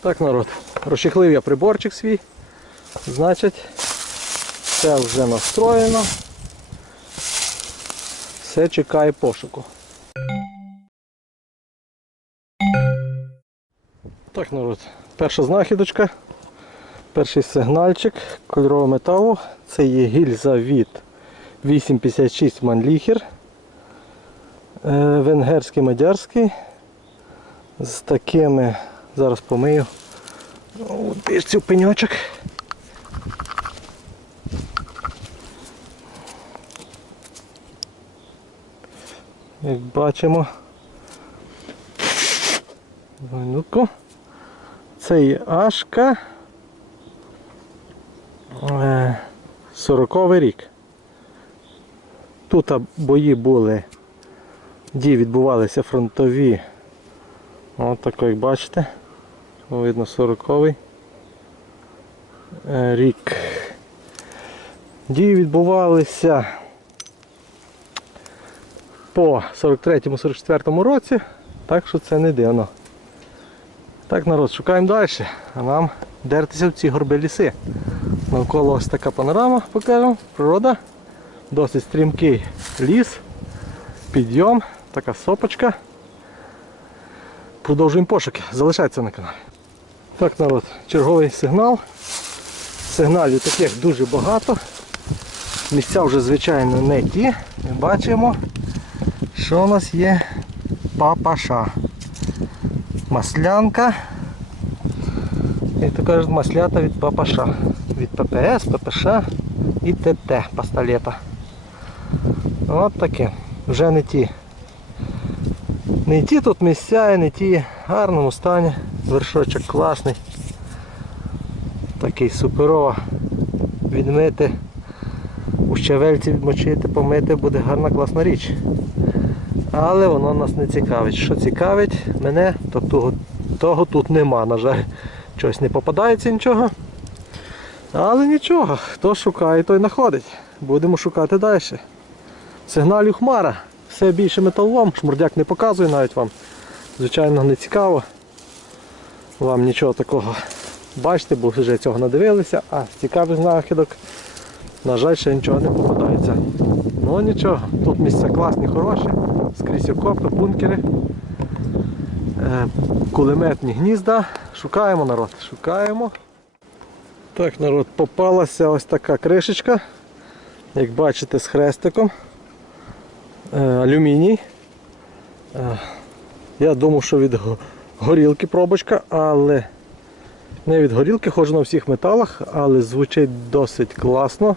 Так, народ, розчехлив я приборчик свій. Значить, все вже настроєно. Все чекає пошуку. Так, народ, перша знахідочка, перший сигнальчик кольорового металу. Це є гільза від 856 Манліхер. Е, Венгерський мадярський. З такими, зараз помию. Дишці в пеньочок. Як бачимо. Ну-ка. Це є Ашка. Е, 40-й рік. Тут бої були, дії відбувалися фронтові. Ось так, як бачите. Видно 40-й е, рік. Дії відбувалися по 43-44 році, так що це не дивно. Так, народ, шукаємо далі, а нам дертися в ці горби ліси. Навколо ось така панорама, покажемо, природа, досить стрімкий ліс, підйом, така сопочка. Продовжуємо пошуки, залишайтеся на каналі. Так, народ, черговий сигнал. Сигналів таких дуже багато. Місця вже, звичайно, не ті. Ми бачимо, що у нас є папаша. Маслянка. І то кажуть маслята від папаша. Від ППС, ППШ і ТТ пастолета. От таке. Вже не ті. Не ті тут місця і не ті в гарному стані. Вершочок класний. Такий суперово відмити. У щавельці відмочити, помити буде гарна класна річ. Але воно нас не цікавить. Що цікавить мене, то того, того тут нема, на жаль. Щось не попадається нічого. Але нічого, хто шукає, той знаходить. Будемо шукати далі. Сигналів хмара. Все більше металолом, шмурдяк не показує навіть вам. Звичайно, не цікаво. Вам нічого такого бачите, бо вже цього надивилися, а цікавих знахідок, на жаль, ще нічого не попадається. Ну нічого, тут місця класні, хороші, скрізь окопи, бункери, е, кулеметні гнізда. Шукаємо народ, шукаємо. Так, народ, попалася ось така кришечка, як бачите, з хрестиком. Е, алюміній. Е, я думав, що від горілки пробочка, але не від горілки, ходжу на всіх металах, але звучить досить класно.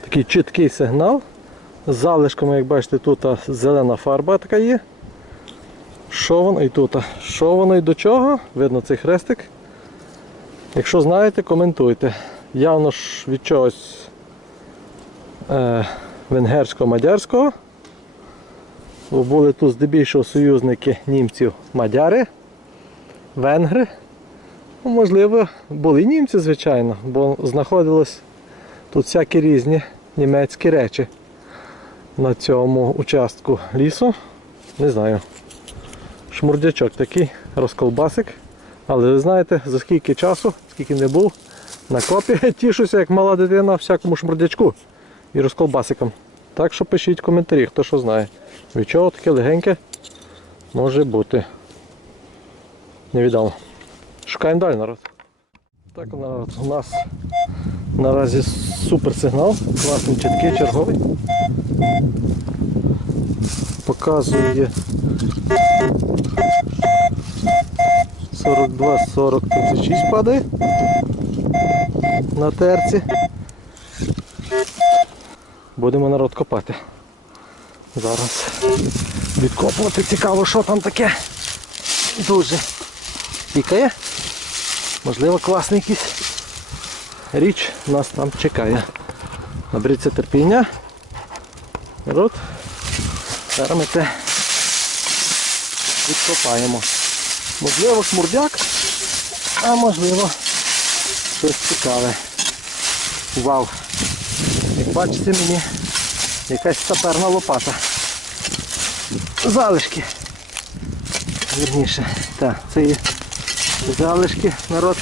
Такий чіткий сигнал. З залишками, як бачите, тут зелена фарба така є. Що воно і тут? Що воно і до чого? Видно цей хрестик. Якщо знаєте, коментуйте. Явно ж від чогось е, венгерсько-мадярського. Були тут здебільшого союзники німців мадяри, венгри. Ну, можливо, були німці, звичайно, бо знаходилось тут всякі різні німецькі речі на цьому участку лісу. Не знаю. Шмурдячок такий, розколбасик. Але ви знаєте, за скільки часу, скільки не був, на копі тішуся, як мала дитина, всякому шмурдячку і розколбасикам. Так що пишіть в коментарі, хто що знає. Від чого таке легеньке може бути. Невідомо. Шукаємо далі народ. Так народ, у нас наразі супер сигнал, класний чіткий, черговий. Показує 42, 40, 36 падає на терці. Будемо народ копати. Зараз відкопувати цікаво, що там таке. Дуже пікає. Можливо, класний якийсь річ нас там чекає. Наберіться терпіння. Народ. Зараз ми те відкопаємо. Можливо, шмурдяк, а можливо щось цікаве. Вау! Як бачите мені, якась саперна лопата. Залишки. Вірніше. Так, це є залишки народ.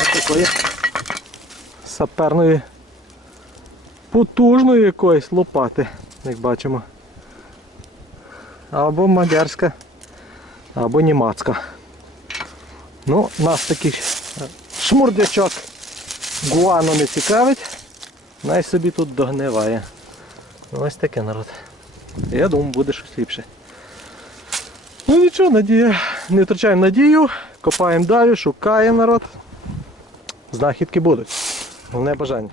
Ось такої саперної потужної якоїсь лопати, як бачимо. Або мадярська, або німецька. Ну, нас такий шмурдячок гуану не цікавить, най собі тут догниває. Ось таке народ. Я думаю, буде щось ліпше. Ну нічого, надія. Не втрачаємо надію, копаємо далі, шукаємо народ. Знахідки будуть. Головне бажання.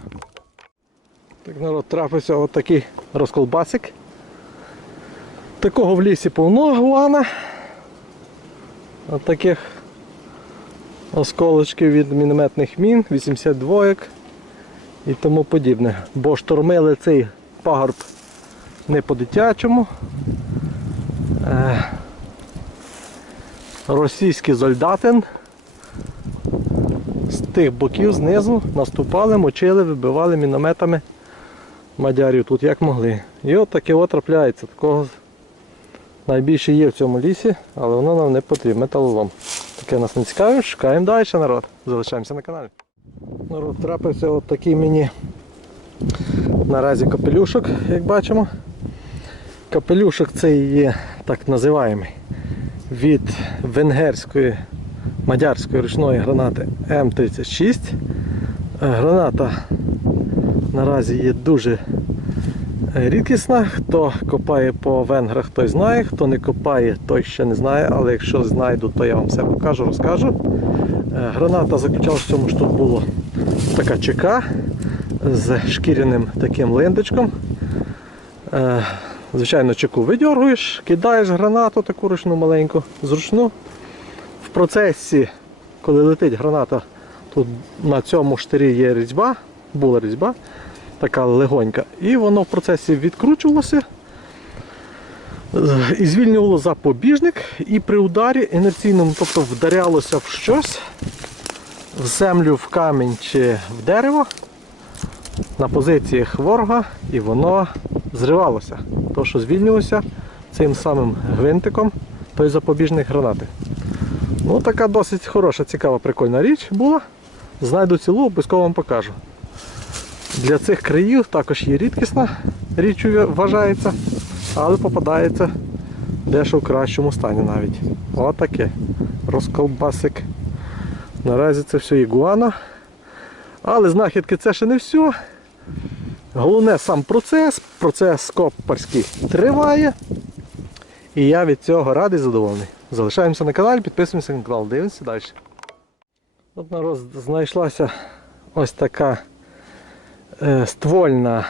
Так, народ, трапився от розколбасик. Такого в лісі повно гуана. От таких осколочків від мінометних мін, 82 і тому подібне. Бо штормили цей пагорб не по-дитячому. Російський зольдатин з тих боків знизу наступали, мочили, вибивали мінометами мадярів тут як могли. І от таке от трапляється. Такого найбільше є в цьому лісі, але воно нам не потрібно. Металолом. Таке нас не цікавить, шукаємо далі народ. Залишаємося на каналі. Народ трапився от такий мені наразі капелюшок, як бачимо. Капелюшок цей є так називаємий від венгерської мадярської ручної гранати М36. Е, Граната наразі є дуже е, рідкісна. Хто копає по венграх, той знає, хто не копає, той ще не знає, але якщо знайду, то я вам все покажу, розкажу. Е, Граната заключалася в тому, що тут було така ЧК з шкіряним таким линдочком. Звичайно, чеку видьоргуєш, кидаєш гранату таку ручну маленьку, зручну. В процесі, коли летить граната, тут на цьому штирі є різьба, була різьба, така легонька, і воно в процесі відкручувалося е, і звільнювало запобіжник, і при ударі інерційному, тобто вдарялося в щось, в землю, в камінь чи в дерево на позиціях ворога, і воно зривалося. То, що звільнилося цим самим гвинтиком, той запобіжник гранати. Ну, така досить хороша, цікава, прикольна річ була. Знайду цілу, обов'язково вам покажу. Для цих країв також є рідкісна річ вважається, але попадається дещо в кращому стані навіть. Отаке. Розколбасик. Наразі це все ігуана. Але знахідки це ще не все. Головне сам процес, процес копарський триває. І я від цього радий задоволений. Залишаємося на каналі, підписуємося на канал, дивимося далі. От народ знайшлася ось така е, ствольна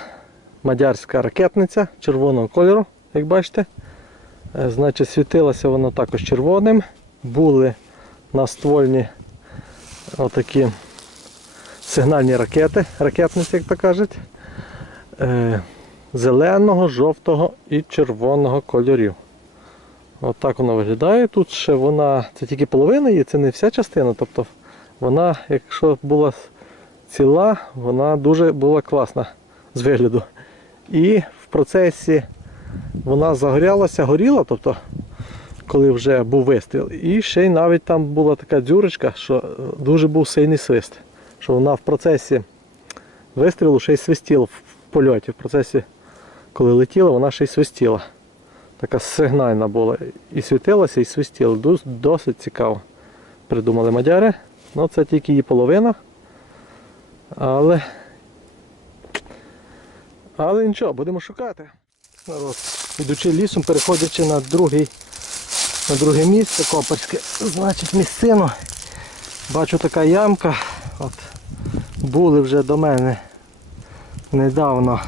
мадярська ракетниця червоного кольору, як бачите. Е, значить, світилася вона також червоним. Були на ствольні отакі сигнальні ракети, ракетниці, як то кажуть, зеленого, жовтого і червоного кольорів. От так воно виглядає. Тут ще вона, це тільки половина її, це не вся частина. Тобто вона, якщо була ціла, вона дуже була класна з вигляду. І в процесі вона загорялася, горіла, тобто, коли вже був вистріл. І ще й навіть там була така дзюрочка, що е, дуже був сильний свист. Що вона в процесі вистрілу ще й свистіла в польоті. В процесі, коли летіла, вона ще й свистіла. Така сигнальна була. І світилася, і свистіла. Досить цікаво. Придумали мадяри. Ну це тільки її половина. Але. Але нічого, будемо шукати. Народ, ідучи лісом, переходячи на другий, на друге місце копарське, значить місцину. Бачу така ямка. От, були вже до мене недавно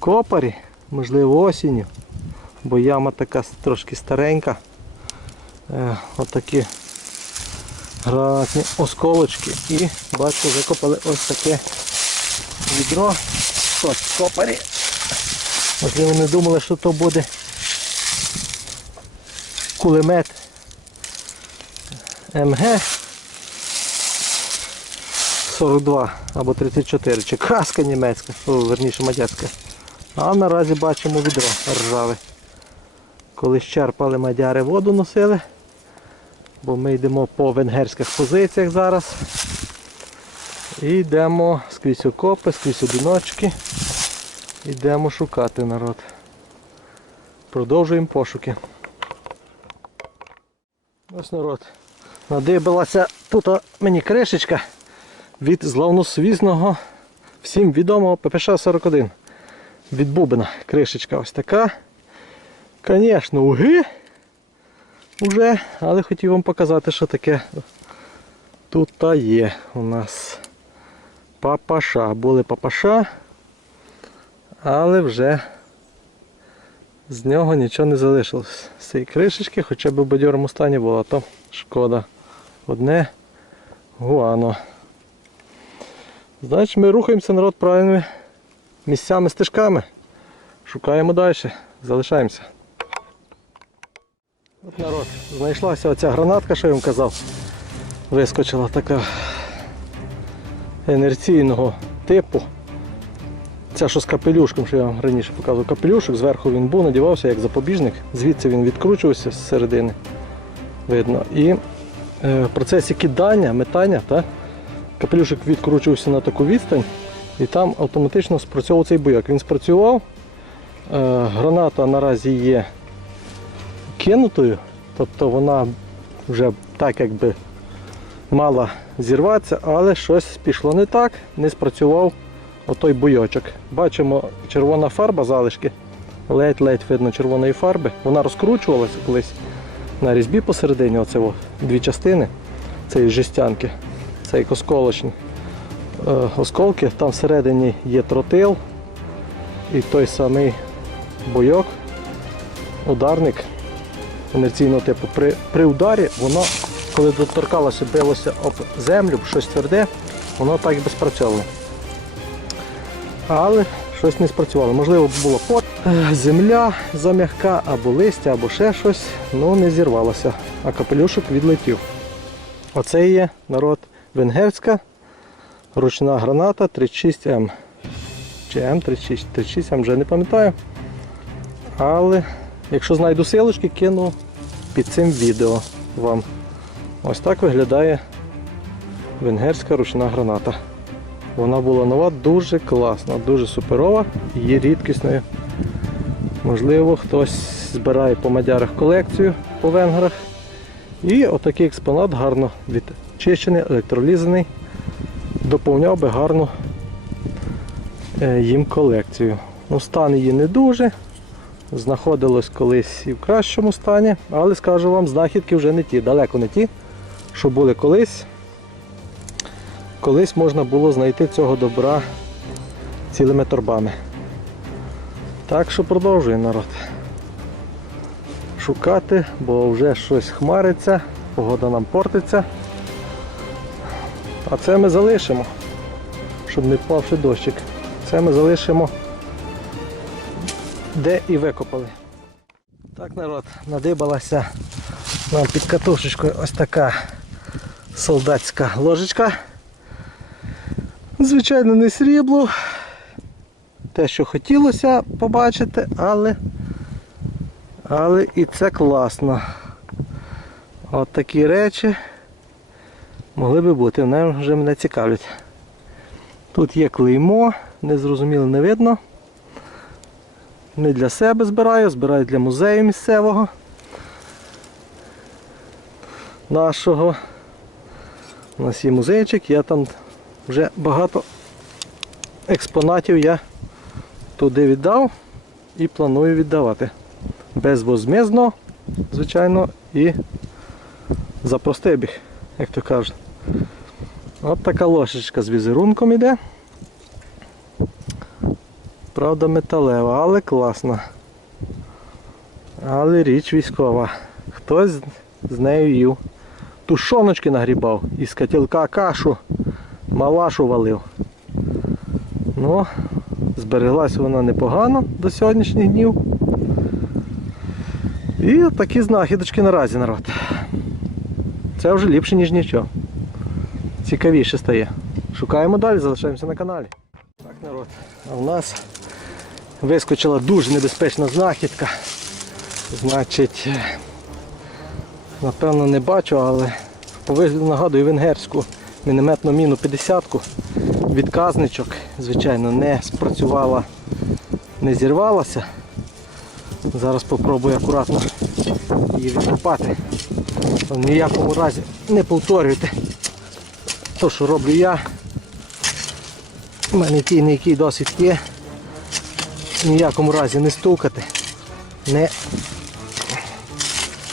копарі, можливо осінню, бо яма така трошки старенька. Е, отакі гранатні осколочки. І бачу, викопали ось таке відро. Ось копарі. Можливо, не думали, що то буде кулемет МГ 42 або 34, чи краска німецька, о, верніше мадярська. А наразі бачимо відро ржаве. Коли щерпали мадяри воду носили, бо ми йдемо по венгерських позиціях зараз. І йдемо скрізь окопи, скрізь одиночки. Йдемо шукати народ. Продовжуємо пошуки. Ось народ. Надибилася тут мені кришечка від злавносвізного всім відомого ППШ-41. Від Бубина. Кришечка ось така. Звісно, уги уже, але хотів вам показати, що таке тут та є у нас папаша. Були папаша, але вже з нього нічого не залишилось. З цієї кришечки хоча б в бадьорому стані було, то шкода. Одне гуано. Значить, ми рухаємося народ правильними місцями, стежками. Шукаємо далі, залишаємося. От народ, знайшлася оця гранатка, що я вам казав. Вискочила така інерційного типу. Ця що з капелюшком, що я вам раніше показував, капелюшок, зверху він був, надівався як запобіжник, звідси він відкручувався з середини. Видно. І е, в процесі кидання, метання, та, капелюшок відкручувався на таку відстань, і там автоматично спрацьовував цей бойок. Він спрацював. Е, граната наразі є кинутою, тобто вона вже так якби мала зірватися, але щось пішло не так, не спрацював отой бойочок. Бачимо червона фарба, залишки, ледь-ледь видно червоної фарби. Вона розкручувалася колись на різьбі посередині, оце о, дві частини цієї жестянки, цей осколочні е, осколки. Там всередині є тротил і той самий бойок, ударник інерційного типу. При, при ударі воно, коли доторкалося, билося об землю, щось тверде, воно так би спрацьовувало. Але щось не спрацювало. Можливо, було пот, е, земля зам'ягка, або листя, або ще щось, ну не зірвалося, а капелюшок відлетів. Оце є народ венгерська ручна граната 36М. Чи М36, 36М вже не пам'ятаю. Але якщо знайду силочки, кину під цим відео вам. Ось так виглядає венгерська ручна граната. Вона була нова, дуже класна, дуже суперова і є рідкісною. Можливо, хтось збирає по мадярах колекцію по венграх. І отакий експонат гарно відчищений, електролізаний, доповняв би гарну е, їм колекцію. Ну, стан її не дуже. Знаходилось колись і в кращому стані, але скажу вам, знахідки вже не ті, далеко не ті, що були колись. Колись можна було знайти цього добра цілими торбами. Так що продовжує народ. Шукати, бо вже щось хмариться, погода нам портиться. А це ми залишимо, щоб не впавши дощик. Це ми залишимо де і викопали. Так, народ, надибалася нам під катушечкою ось така солдатська ложечка. Звичайно, не срібло. Те, що хотілося побачити, але але і це класно. От такі речі могли би бути, вони вже мене цікавлять. Тут є клеймо, незрозуміло не видно. Не для себе збираю, збираю для музею місцевого нашого. У нас є музейчик, я там вже багато експонатів я туди віддав і планую віддавати. Безвозмізно, звичайно, і за простий біг, як то кажуть. От така ложечка з візерунком іде. Правда металева, але класна. Але річ військова. Хтось з нею їв. Тушоночки нагрібав із котілка кашу, малашу валив. Ну, збереглася вона непогано до сьогоднішніх днів. І такі знахідочки наразі народ. Це вже ліпше, ніж нічого. Цікавіше стає. Шукаємо далі, залишаємося на каналі. Так, народ. А в нас вискочила дуже небезпечна знахідка. Значить, Напевно не бачу, але по нагадую венгерську мінометну міну 50-ку. Відказничок, звичайно, не спрацювала, не зірвалася. Зараз спробую акуратно її відкопати. В ніякому разі не повторюйте те, що роблю я. У мене тій який досвід є. В ніякому разі не стукати, не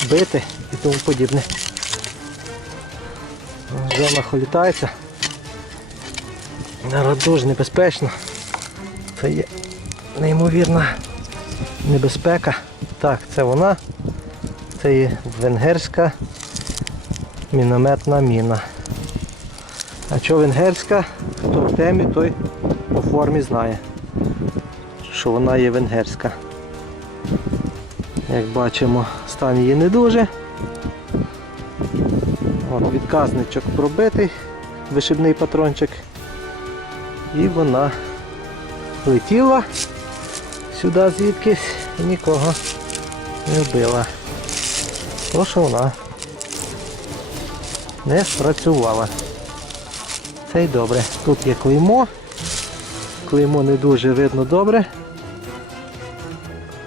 бити і тому подібне. Вже нахолітається. Народ дуже небезпечно. Це є неймовірна небезпека. Так, це вона. Це є венгерська мінометна міна. А що венгерська, хто в темі, той по формі знає, що вона є венгерська. Як бачимо, стан її не дуже. От, відказничок пробитий, вишибний патрончик. І вона летіла сюди звідкись і нікого не вбила. То, що вона не спрацювала. Це й добре. Тут є клеймо. Клеймо не дуже видно добре.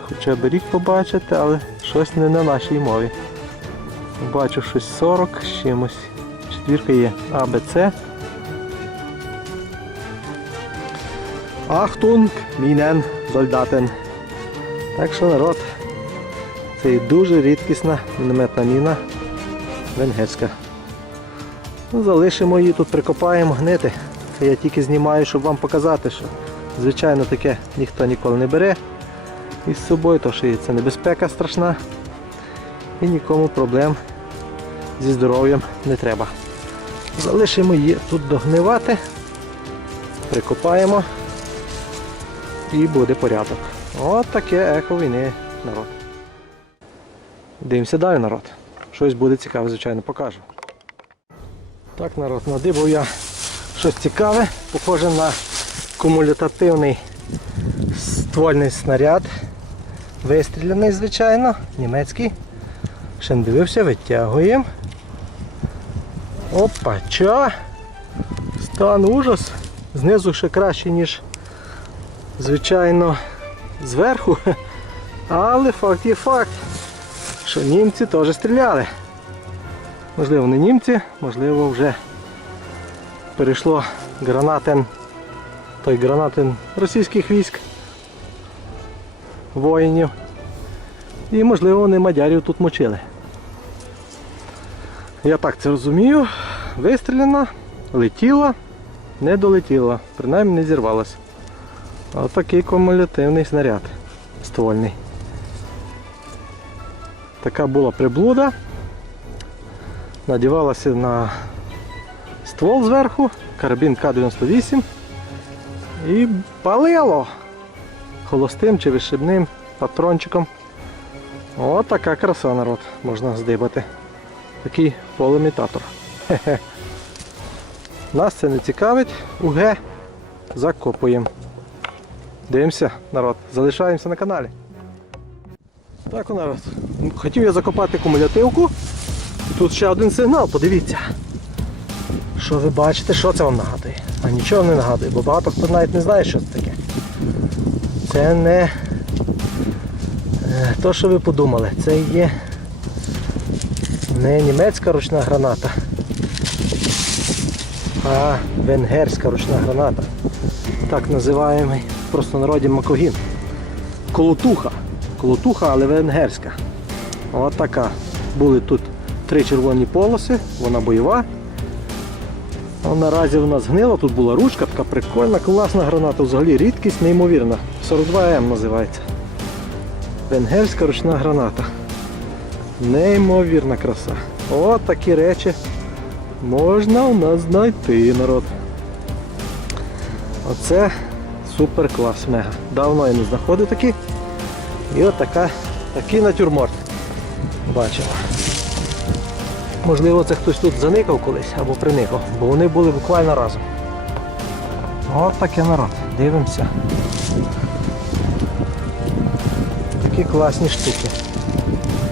Хоча б рік побачити, але щось не на нашій мові. Бачу щось 40 з чимось. Четвірка є А. Ахтунг, мінен, солдатен. Так що народ, це дуже рідкісна мінометна міна венгерська. Ну, залишимо її тут, прикопаємо гнити. Це я тільки знімаю, щоб вам показати, що звичайно таке ніхто ніколи не бере із собою, тому що це небезпека страшна і нікому проблем зі здоров'ям не треба. Залишимо її тут догнивати, прикопаємо і буде порядок. От таке ехо війни народ. Дивимося далі народ. Щось буде цікаве, звичайно, покажу. Так, народ, надибав я щось цікаве, похоже на кумулятивний ствольний снаряд. Вистріляний, звичайно, німецький. Ще не дивився, витягуємо. Опача! Стан ужас. Знизу ще краще, ніж звичайно зверху. Але факт є факт, що німці теж стріляли. Можливо, не німці, можливо, вже перейшло гранатен, той гранатен російських військ, воїнів. І можливо вони мадярів тут мочили. Я так це розумію. Вистріляна, летіла, не долетіла, принаймні не зірвалася. Отакий кумулятивний снаряд ствольний. Така була приблуда. Надівалася на ствол зверху, карабін К-98 і палило холостим чи вишибним патрончиком. О, така краса народ, можна здибати. Такий полемітатор. Хе-хе. Нас це не цікавить, УГ закопуємо. Дивимося, народ, залишаємося на каналі. Так, народ. Хотів я закопати кумулятивку. Тут ще один сигнал, подивіться. Що ви бачите, що це вам нагадує? А нічого не нагадує, бо багато хто навіть не знає, що це таке. Це не е, то, що ви подумали, це є не німецька ручна граната, а венгерська ручна граната. Так називаємо в простонароді макогін. Колотуха. Колотуха, але венгерська. От така. Були тут три червоні полоси, вона бойова. А наразі вона згнила, тут була ручка, така прикольна, класна граната, взагалі рідкість, неймовірна. 42М називається. Венгерська ручна граната. Неймовірна краса. От такі речі можна у нас знайти, народ. Оце супер клас мега. Давно я не знаходив такі. І от така, такий натюрморт. Бачимо. Можливо, це хтось тут заникав колись або приникав, бо вони були буквально разом. От таке народ.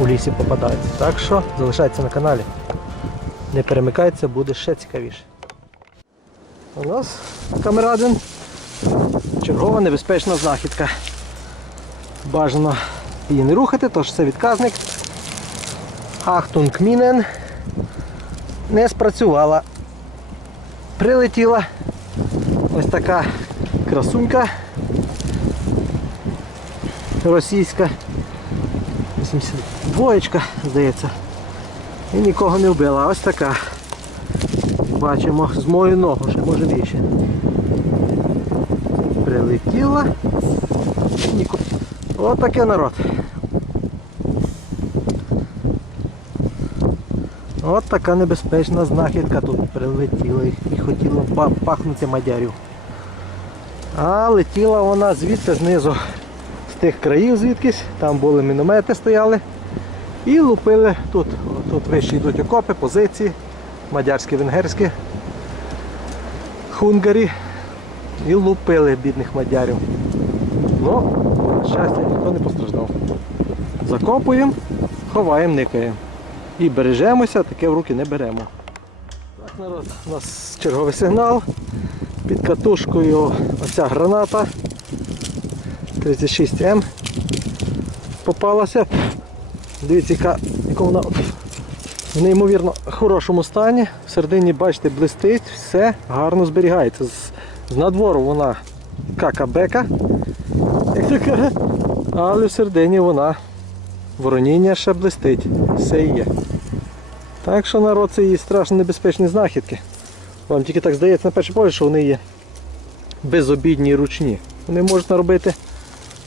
у лісі попадаються. Так що залишайтеся на каналі. Не перемикайтеся, буде ще цікавіше. У нас камерадин. Чергова небезпечна знахідка. Бажано її не рухати, тож це відказник. Ахтунг Мінен не спрацювала. Прилетіла ось така красунька російська. 82 здається. І нікого не вбила. Ось така. Бачимо з мою ногу, ще може більше. Прилетіла. От таке народ. От така небезпечна знахідка тут прилетіла і- хотіла па- пахнути мадярю. А летіла вона звідти знизу, з тих країв звідкись, там були міномети стояли. І лупили тут. Тут вище йдуть окопи, позиції, мадярські, венгерські, хунгарі. І лупили бідних мадярів. Ну, щастя, ніхто не постраждав. Закопуємо, ховаємо, никаємо. І бережемося, таке в руки не беремо. Так, народ, у нас черговий сигнал. Під катушкою оця граната 36М попалася. Дивіться, яка, яка вона в неймовірно хорошому стані. В середині, бачите, блистить, все гарно зберігається. З, з надвору вона кака-бека, але в середині вона вороніння ще блистить. Все є. Так що народ це є страшно небезпечні знахідки. Вам тільки так здається на перший погляд, що вони є безобідні і ручні. Вони можуть наробити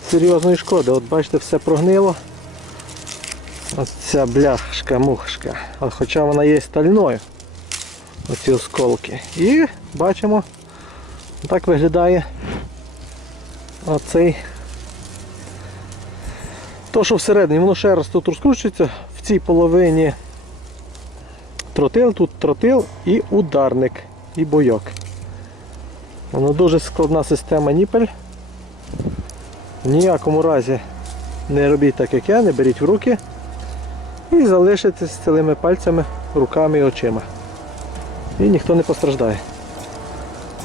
серйозної шкоди. От бачите, все прогнило. Ось ця бляшка, мухшка. А Хоча вона є стальною. Оці осколки. І бачимо, так виглядає оцей. То, що всередині, воно ще раз тут розкручується, в цій половині тротил, тут тротил і ударник, і бойок. Воно дуже складна система ніпель. В ніякому разі не робіть так, як я, не беріть в руки і залишитесь цілими пальцями, руками і очима. І ніхто не постраждає.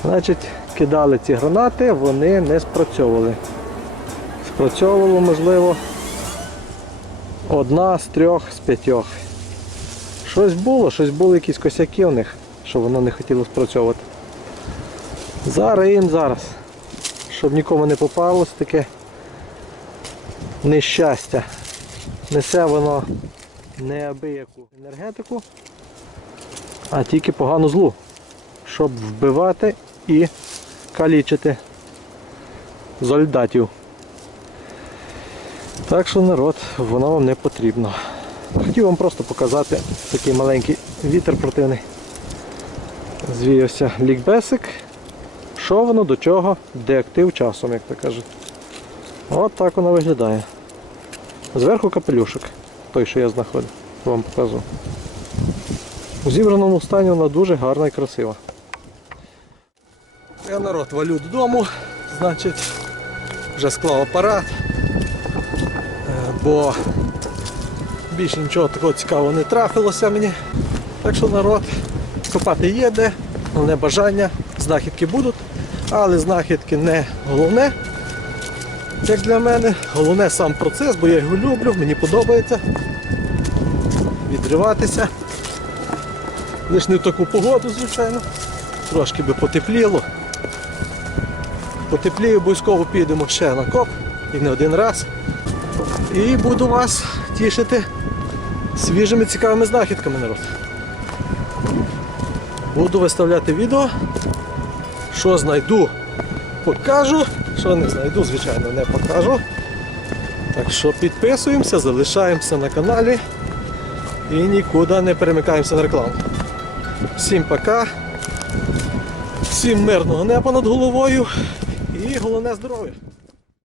Значить, кидали ці гранати, вони не спрацьовували. Спрацьовувало, можливо, одна з трьох, з п'ятьох. Щось було, щось були якісь косяки у них, що воно не хотіло спрацьовувати. Зараз їм зараз. Щоб нікому не попалось таке нещастя. Несе воно неабияку енергетику, а тільки погану злу, щоб вбивати і калічити солдатів. Так що народ, воно вам не потрібно. Хотів вам просто показати такий маленький вітер противний. Звіявся лікбесик. Що воно до чого, де актив часом, як то кажуть. От так воно виглядає. Зверху капелюшок, той, що я знаходив, вам покажу. У зібраному стані вона дуже гарна і красива. Я народ валю додому, значить, вже склав апарат, Е, бо більше нічого такого цікавого не трапилося мені. Так що народ, копати є де, головне бажання, знахідки будуть, але знахідки не головне, як для мене. Головне сам процес, бо я його люблю, мені подобається відриватися. Лише не в таку погоду, звичайно. Трошки би потепліло. Потепліє, обов'язково підемо ще на коп і не один раз. І буду вас тішити свіжими цікавими знахідками народ. Буду виставляти відео. Що знайду, покажу. Що не знайду, звичайно, не покажу. Так що підписуємося, залишаємося на каналі і нікуди не перемикаємося на рекламу. Всім пока. Всім мирного неба над головою і головне здоров'я.